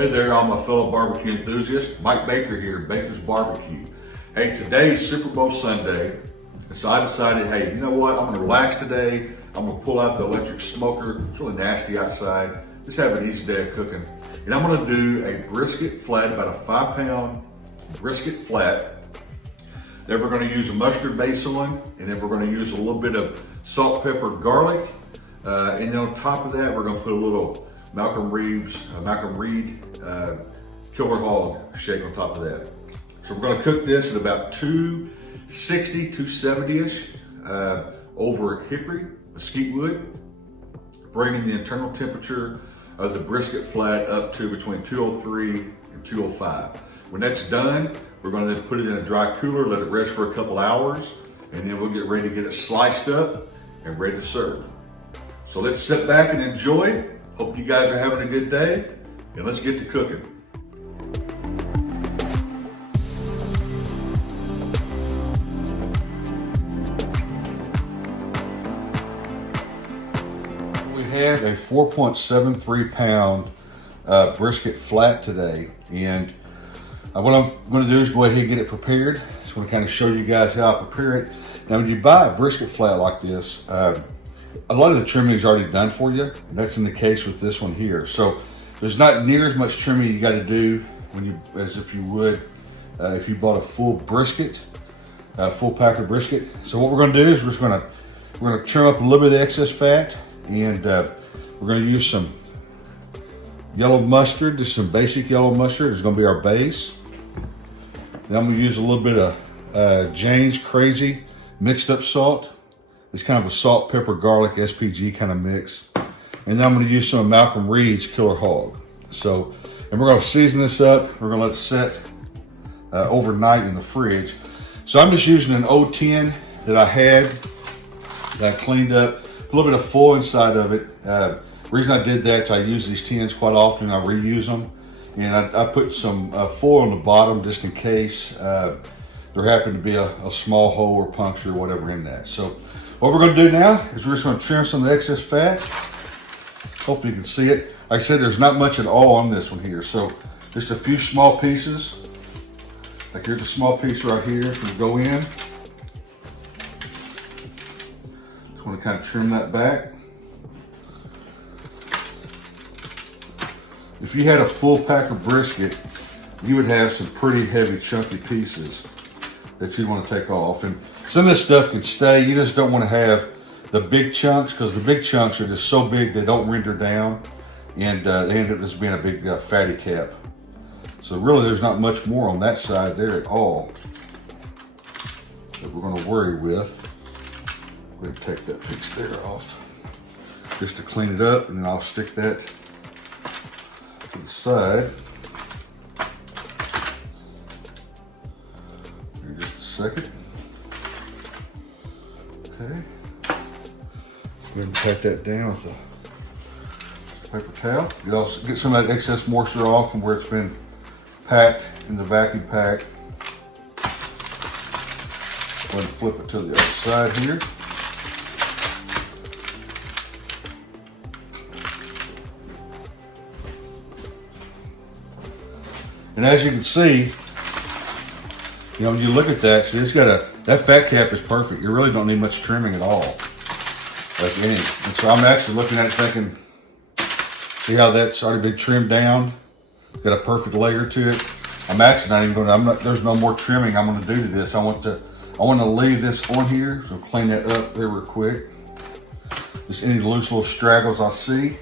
Hey there, all my fellow barbecue enthusiasts. Mike Baker here, Baker's Barbecue. Hey, today's Super Bowl Sunday, so I decided, hey, you know what? I'm gonna relax today. I'm gonna pull out the electric smoker. It's really nasty outside. Just have an easy day of cooking. And I'm gonna do a brisket flat, about a 5-pound brisket flat. Then we're gonna use a mustard base on, and then we're gonna use a little bit of salt, pepper, garlic. And then on top of that, we're gonna put a little Malcom Reed Killer Hog shake on top of that. So we're gonna cook this at about 260, 270-ish over Hickory, Mesquite wood, bringing the internal temperature of the brisket flat up to between 203 and 205. When that's done, we're gonna then put it in a dry cooler, let it rest for a couple hours, and then we'll get ready to get it sliced up and ready to serve. So let's sit back and enjoy. Hope you guys are having a good day, and let's get to cooking. We had a 4.73 pound brisket flat today, and what I'm going to do is go ahead and get it prepared. Just want to kind of show you guys how I prepare it. Now, when you buy a brisket flat like this, a lot of the trimming is already done for you, and that's in the case with this one here. So there's not near as much trimming you got to do as if you would if you bought a full brisket, full pack of brisket. So what we're going to do is we're going to trim up a little bit of the excess fat, and we're going to use some yellow mustard, just some basic yellow mustard. It's going to be our base. Then I'm going to use a little bit of Jane's Crazy mixed up salt. It's kind of a salt, pepper, garlic, SPG kind of mix. And then I'm going to use some of Malcom Reed's Killer Hog. So, and we're going to season this up. We're going to let it set overnight in the fridge. So I'm just using an old tin that I had, that I cleaned up, a little bit of foil inside of it. The reason I did that is I use these tins quite often. I reuse them. And I put some foil on the bottom just in case there happened to be a small hole or puncture or whatever in that. So what we're going to do now is we're just going to trim some of the excess fat. Hopefully you can see it. Like I said, there's not much at all on this one here. So just a few small pieces. Like here's a small piece right here. It's going to go in. Just want to kind of trim that back. If you had a full pack of brisket, you would have some pretty heavy chunky pieces that you want to take off. And some of this stuff can stay. You just don't want to have the big chunks, because the big chunks are just so big they don't render down, and they end up just being a big fatty cap. So really there's not much more on that side there at all that we're going to worry with. We're going to take that piece there off just to clean it up, and then I'll stick that to the side. In just a second. Okay. Go ahead and pat that down with a paper towel. You also get some of that excess moisture off from where it's been packed in the vacuum pack. Go ahead and flip it to the other side here. And as you can see, you know, when you look at that, see, it's got that fat cap is perfect. You really don't need much trimming at all, like any. And so I'm actually looking at it thinking, see how that's already been trimmed down? Got a perfect layer to it. I'm actually not even going to, there's no more trimming I'm going to do to this. I want to leave this on here, so clean that up there real quick. Just any loose little straggles I see.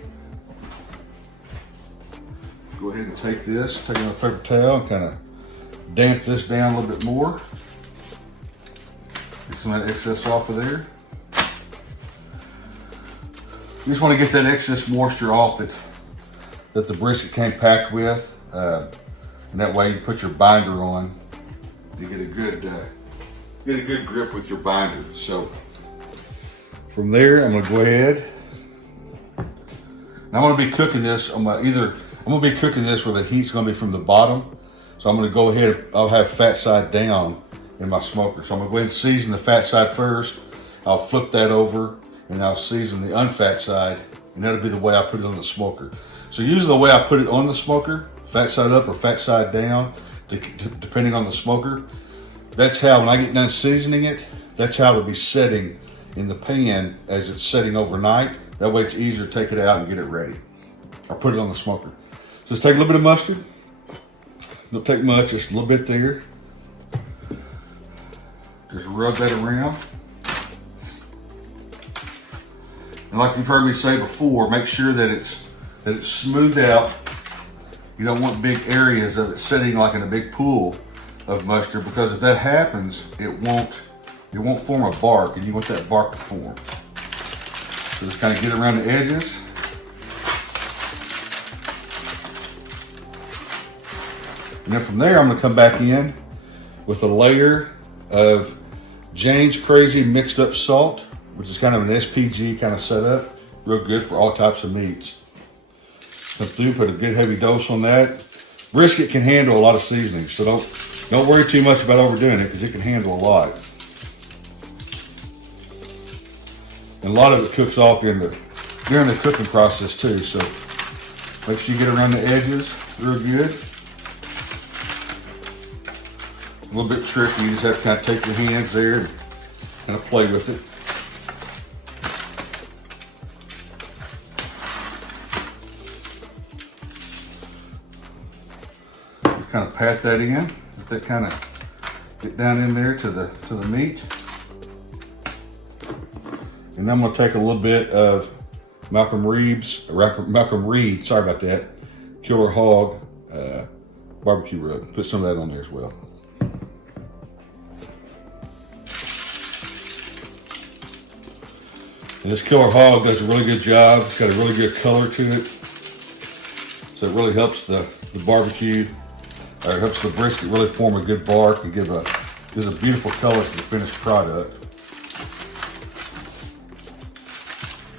Go ahead and take another paper towel and kind of damp this down a little bit more. Get some of that excess off of there. You just want to get that excess moisture off that the brisket came packed with, and that way you put your binder on, you get a good grip with your binder. So from there, I'm going to go ahead. And I'm going to be cooking this on I'm going to be cooking this where the heat's going to be from the bottom. So I'm going to go ahead, I'll have fat side down in my smoker. So I'm going to go ahead and season the fat side first. I'll flip that over and I'll season the unfat side, and that'll be the way I put it on the smoker. So usually the way I put it on the smoker fat side up or fat side down, depending on the smoker. That's how, when I get done seasoning it, that's how it'll be setting in the pan as it's setting overnight. That way it's easier to take it out and get it ready. Or put it on the smoker. So let's take a little bit of mustard. Don't take much, just a little bit there. Just rub that around. And like you've heard me say before, make sure that it's smoothed out. You don't want big areas of it sitting like in a big pool of mustard, because if that happens, it won't form a bark, and you want that bark to form. So just kind of get around the edges. And then from there, I'm gonna come back in with a layer of Jane's Crazy mixed up salt, which is kind of an SPG kind of setup, real good for all types of meats. Come through, put a good heavy dose on that. Brisket can handle a lot of seasoning, so don't worry too much about overdoing it, because it can handle a lot. And a lot of it cooks off during the cooking process too, so make sure you get around the edges real good. A little bit tricky, you just have to kind of take your hands there and kind of play with it. Just kind of pat that in, let that kind of get down in there to the meat. And then I'm gonna take a little bit of Malcom Reed, sorry about that, Killer Hog barbecue rub. Put some of that on there as well. And this Killer Hog does a really good job. It's got a really good color to it. So it really helps the barbecue, or it helps the brisket really form a good bark and gives a beautiful color to the finished product.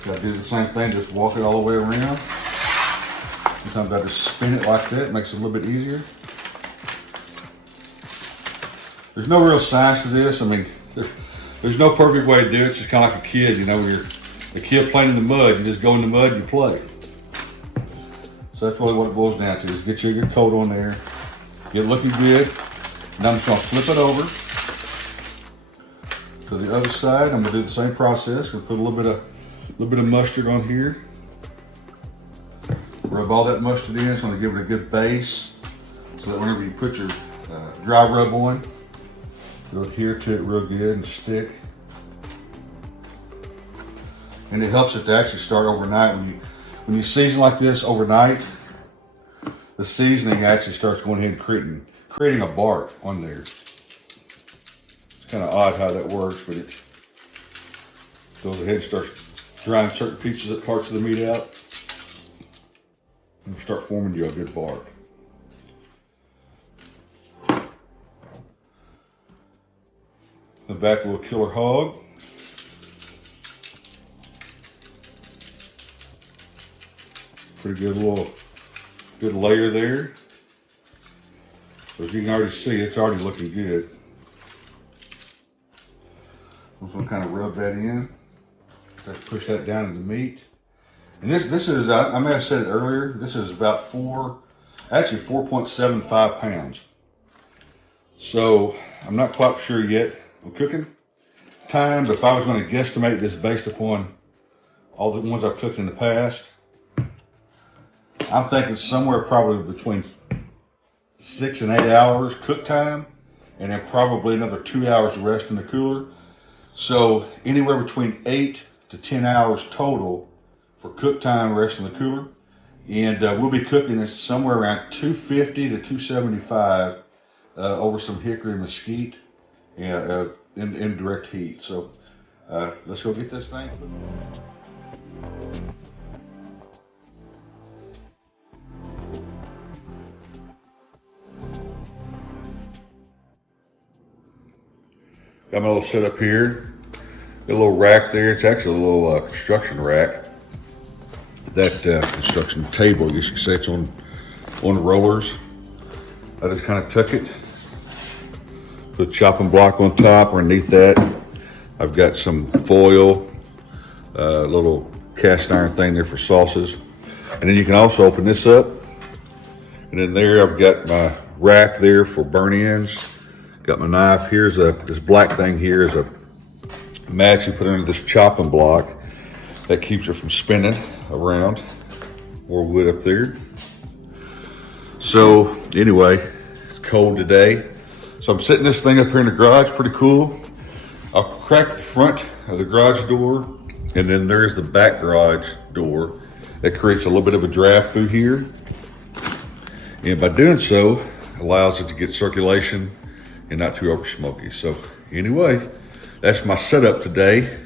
So I do the same thing, just walk it all the way around. Sometimes I just spin it like that, makes it a little bit easier. There's no real science to this. I mean, there's no perfect way to do it. It's just kind of like a kid, you know, when you're a kid playing in the mud, you just go in the mud and you play. So that's really what it boils down to, is get you a good coat on there, get it looking good. Now I'm just gonna flip it over to the other side. I'm gonna do the same process. We'll put a little bit of mustard on here. Rub all that mustard in. It's gonna give it a good base, so that whenever you put your dry rub on, it'll adhere to it real good and stick. And it helps it to actually start overnight. When you season like this overnight, the seasoning actually starts going ahead and creating a bark on there. It's kind of odd how that works, but it goes ahead and starts drying certain parts of the meat out and start forming you a good bark. The back of a Killer Hog. Pretty good layer there. So as you can already see, it's already looking good. I'm just gonna kind of rub that in. Just push that down in the meat. And this is, I may have said it earlier, this is about 4.75 pounds. So I'm not quite sure yet on cooking time, but if I was going to guesstimate this based upon all the ones I've cooked in the past, I'm thinking somewhere probably between 6 and 8 hours cook time, and then probably another 2 hours of rest in the cooler. So anywhere between 8 to 10 hours total for cook time, rest in the cooler. And we'll be cooking this somewhere around 250 to 275 over some Hickory and Mesquite in direct heat. So let's go get this thing. Got my little setup here. Got a little rack there. It's actually a little construction rack. That construction table, you should say, it's on rollers. I just kind of tuck it. Put a chopping block on top. Underneath that, I've got some foil, a little cast iron thing there for sauces. And then you can also open this up, And then there I've got my rack there for burn ends. Got my knife. Here's this black thing here is a match you put under this chopping block that keeps it from spinning around. More wood up there. So anyway, it's cold today. So I'm setting this thing up here in the garage, pretty cool. I'll crack the front of the garage door, and then there's the back garage door that creates a little bit of a draft through here. And by doing so, allows it to get circulation and not too over smoky. So anyway, that's my setup today.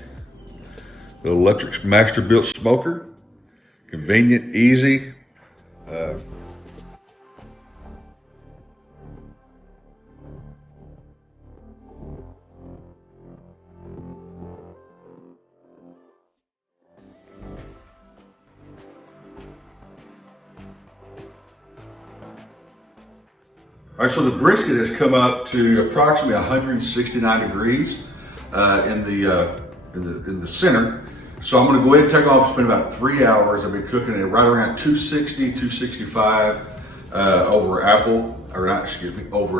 The electric Masterbuilt smoker, convenient, easy. All right, so the brisket has come up to approximately 169 degrees in the center. So I'm going to go ahead and take off. It's been about 3 hours. I've been cooking it right around 260, 265 over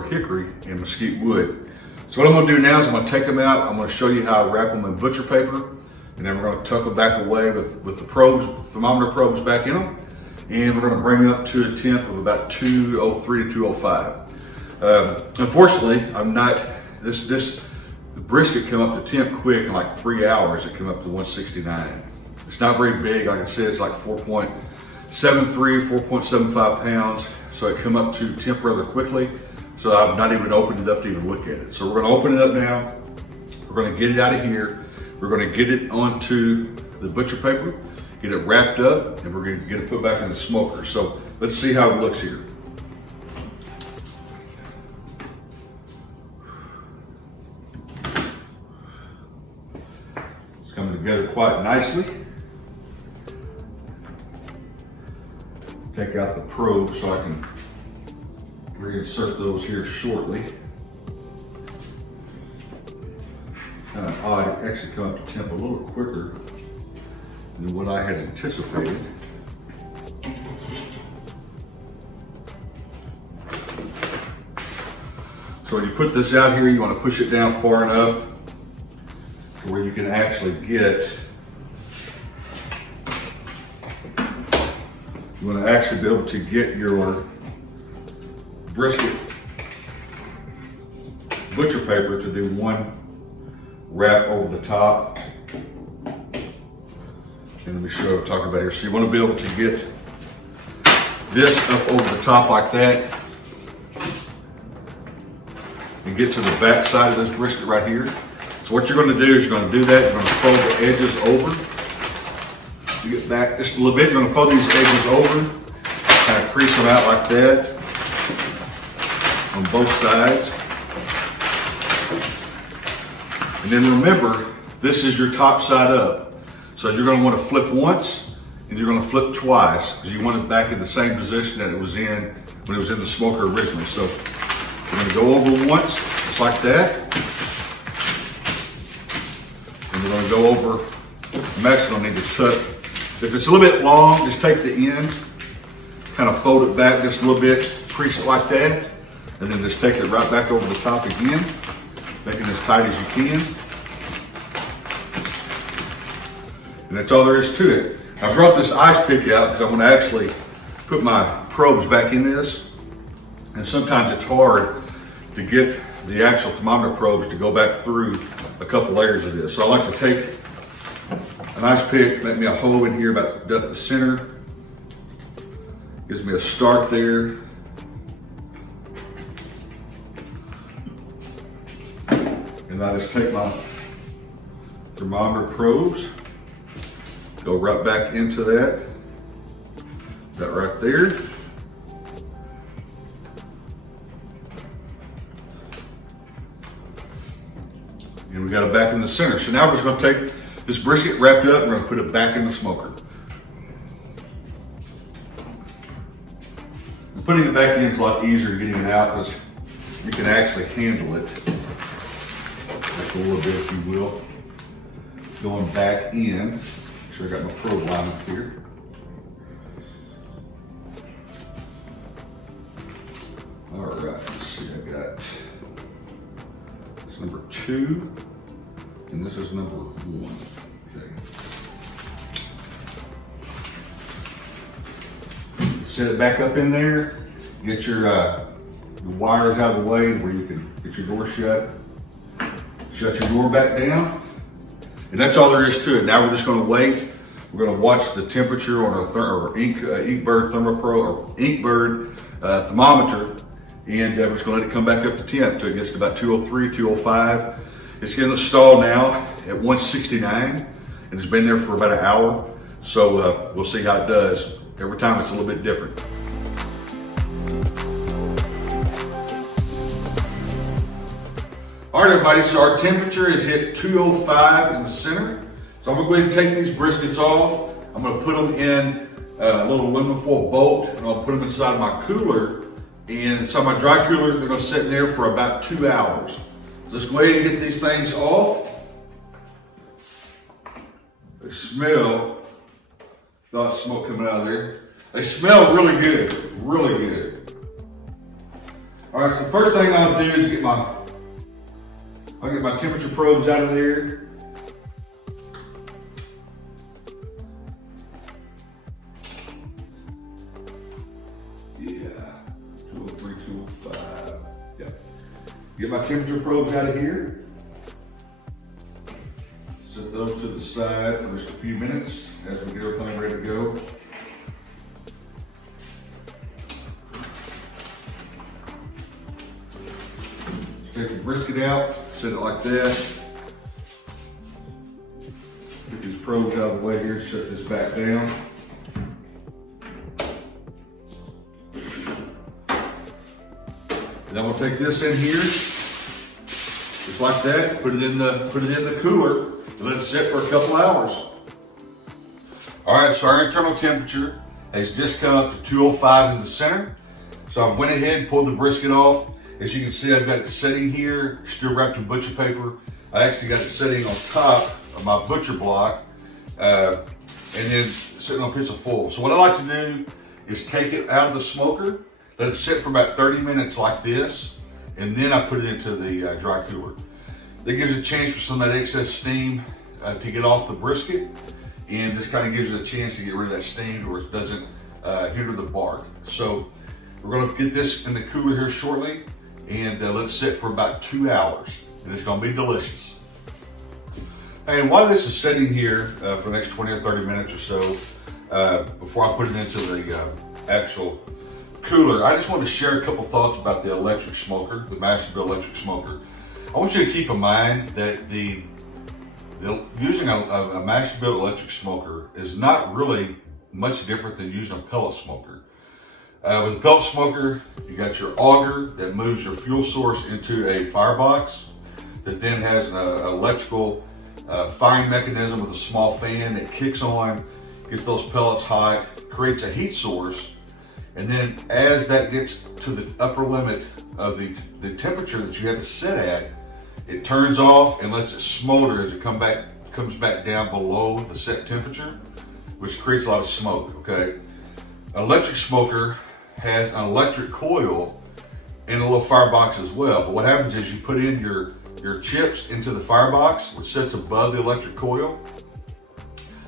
hickory and mesquite wood. So what I'm going to do now is I'm going to take them out. I'm going to show you how I wrap them in butcher paper, and then we're going to tuck them back away with the probes, thermometer probes back in them, and we're going to bring them up to a temp of about 203 to 205. Unfortunately, the brisket come up to temp quick in like 3 hours. It came up to 169. It's not very big. Like I said, it's like 4.73, 4.75 pounds. So it come up to temp rather quickly. So I've not even opened it up to even look at it. So we're going to open it up now. We're going to get it out of here. We're going to get it onto the butcher paper, get it wrapped up, and we're going to get it put back in the smoker. So let's see how it looks here. Coming together quite nicely. Take out the probe so I can reinsert those here shortly. I actually come up to temp a little quicker than what I had anticipated. So when you put this out here, you want to push it down far enough where you can actually get, you want to actually be able to get your brisket butcher paper to do one wrap over the top. And let me show you what I'm talking about here. So you want to be able to get this up over the top like that and get to the back side of this brisket right here. So what you're going to do is you're going to do that. You're going to fold the edges over. You get back just a little bit. You're going to fold these edges over, kind of crease them out like that on both sides. And then remember, this is your top side up. So you're going to want to flip once and you're going to flip twice because you want it back in the same position that it was in when it was in the smoker originally. So we're going to go over once, just like that. We're going to go over, I'm actually going to need to tuck. If it's a little bit long, just take the end, kind of fold it back just a little bit, crease it like that, and then just take it right back over the top again, making it as tight as you can. And that's all there is to it. I brought this ice pick out because I'm going to actually put my probes back in this. And sometimes it's hard to get the actual thermometer probes to go back through a couple layers of this. So I like to take an ice pick, make me a hole in here about the center. Gives me a start there. And I just take my thermometer probes, go right back into that right there. And we got it back in the center. So now we're just going to take this brisket wrapped up and we're going to put it back in the smoker. And putting it back in is a lot easier than getting it out because you can actually handle it just a little bit, if you will. Going back in. Make sure I got my probe line up here. All right, let's see, I got it's number 2, and this is number 1. Okay. Set it back up in there. Get your the wires out of the way where you can get your door shut. Shut your door back down. And that's all there is to it. Now we're just going to wait. We're going to watch the temperature on our Inkbird Thermopro or Inkbird thermometer, and we're just going to let it come back up to temp until it gets to about 203, 205. It's getting installed now at 169, and it's been there for about an hour. So we'll see how it does. Every time it's a little bit different. All right, everybody, so our temperature is hit 205 in the center. So I'm gonna go ahead and take these briskets off. I'm gonna put them in a little aluminum foil bolt, and I'll put them inside my cooler. And inside my dry cooler, they're gonna sit in there for about 2 hours. So let's go ahead and get these things off. They smell, thought smoke coming out of there. They smell really good, really good. All right, so the first thing I'll do is I'll get my temperature probes out of there. Yeah, 203, 205. Yeah. Get my temperature probes out of here. Set those to the side for just a few minutes as we get everything ready to go. Take the brisket out, set it like that. Get these probes out of the way here, shut this back down. And then we'll take this in here, just like that, put it in the cooler, and let it sit for a couple hours. All right, so our internal temperature has just come up to 205 in the center. So I went ahead and pulled the brisket off. As you can see, I've got it sitting here, still wrapped in butcher paper. I actually got it sitting on top of my butcher block, and then sitting on a piece of foil. So what I like to do is take it out of the smoker, let it sit for about 30 minutes like this, and then I put it into the dry cooler. That gives it a chance for some of that excess steam to get off the brisket, and just kind of gives it a chance to get rid of that steam where it doesn't hinder the bark. So we're going to get this in the cooler here shortly, and let it sit for about 2 hours, and it's going to be delicious. And while this is sitting here for the next 20 or 30 minutes or so, before I put it into the actual cooler, I just want to share a couple thoughts about the electric smoker, the Masterbuilt electric smoker. I want you to keep in mind that using a Masterbuilt electric smoker is not really much different than using a pellet smoker. With a pellet smoker, you got your auger that moves your fuel source into a firebox that then has an electrical firing mechanism with a small fan that kicks on, gets those pellets hot, creates a heat source, and then as that gets to the upper limit of the temperature that you have to sit at, it turns off and lets it smolder as it comes back down below the set temperature, which creates a lot of smoke, okay? An electric smoker has an electric coil and a little firebox as well. But what happens is you put in your chips into the firebox, which sits above the electric coil.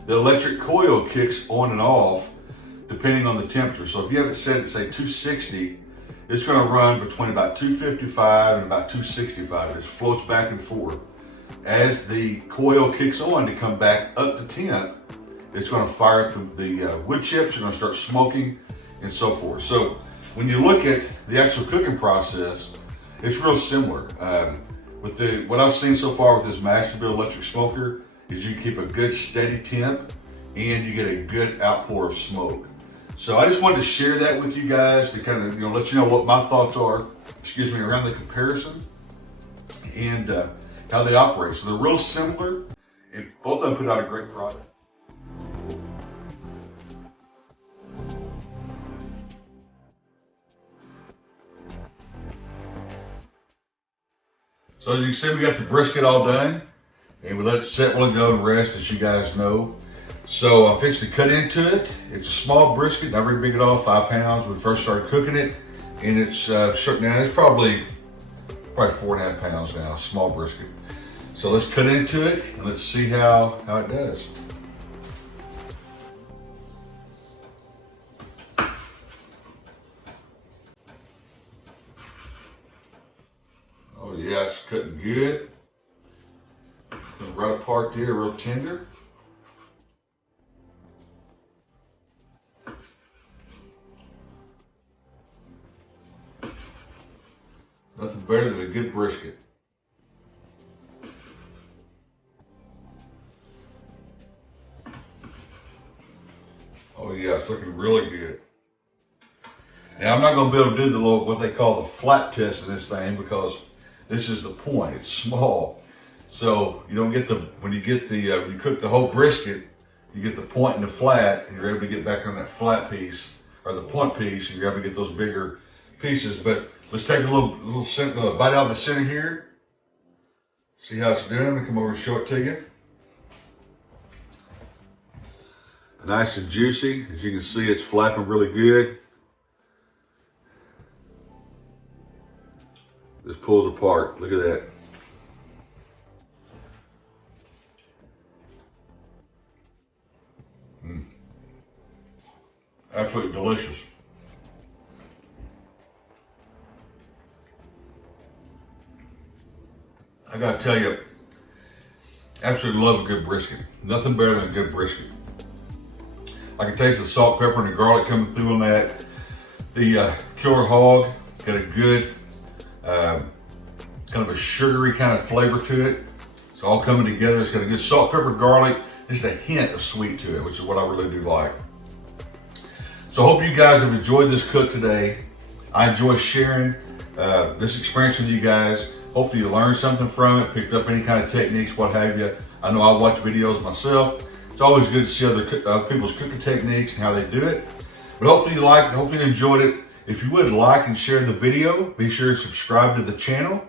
The electric coil kicks on and off depending on the temperature. So if you have it set at say 260, it's going to run between about 255 and about 265. It just floats back and forth. As the coil kicks on to come back up to temp, it's going to fire up the wood chips, are going to start smoking, and so forth. So when you look at the actual cooking process, it's real similar. What I've seen so far with this Masterbuilt electric smoker is you keep a good steady temp and you get a good outpour of smoke. So I just wanted to share that with you guys to kind of let you know what my thoughts are, around the comparison and how they operate. So they're real similar, and both of them put out a great product. So as you can see, we got the brisket all done, and we let it sit while it go and rest, as you guys know. So I'm fixing to cut into it. It's a small brisket, not very big at all, 5 pounds. When we first started cooking it, and it's shut down. It's probably 4.5 pounds now, small brisket. So let's cut into it and let's see how it does. Oh yeah, it's cutting good. Right apart there, real tender. Nothing better than a good brisket. Oh yeah, it's looking really good. Now I'm not going to be able to do the little, what they call the flat test in this thing, because this is the point. It's small, so you don't get the, when you cook the whole brisket, you get the point and the flat, and you're able to get back on that flat piece or the point piece, and you're able to get those bigger pieces. But let's take a little bite out of the center here. See how it's doing. I'll come over and show it to you. Nice and juicy. As you can see, it's flapping really good. This pulls apart. Look at that. Absolutely delicious. I gotta tell you, absolutely love a good brisket. Nothing better than a good brisket. I can taste the salt, pepper, and the garlic coming through on that. The Killer Hog got a good, kind of a sugary kind of flavor to it. It's all coming together. It's got a good salt, pepper, garlic, just a hint of sweet to it, which is what I really do like. So I hope you guys have enjoyed this cook today. I enjoy sharing this experience with you guys. Hopefully you learned something from it, picked up any kind of techniques, what have you. I know I watch videos myself. It's always good to see other people's cooking techniques and how they do it. But hopefully you liked it, hopefully you enjoyed it. If you would like and share the video, be sure to subscribe to the channel.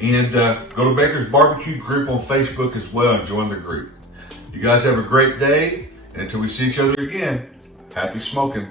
And go to Baker's BBQ group on Facebook as well and join the group. You guys have a great day. And until we see each other again, happy smoking.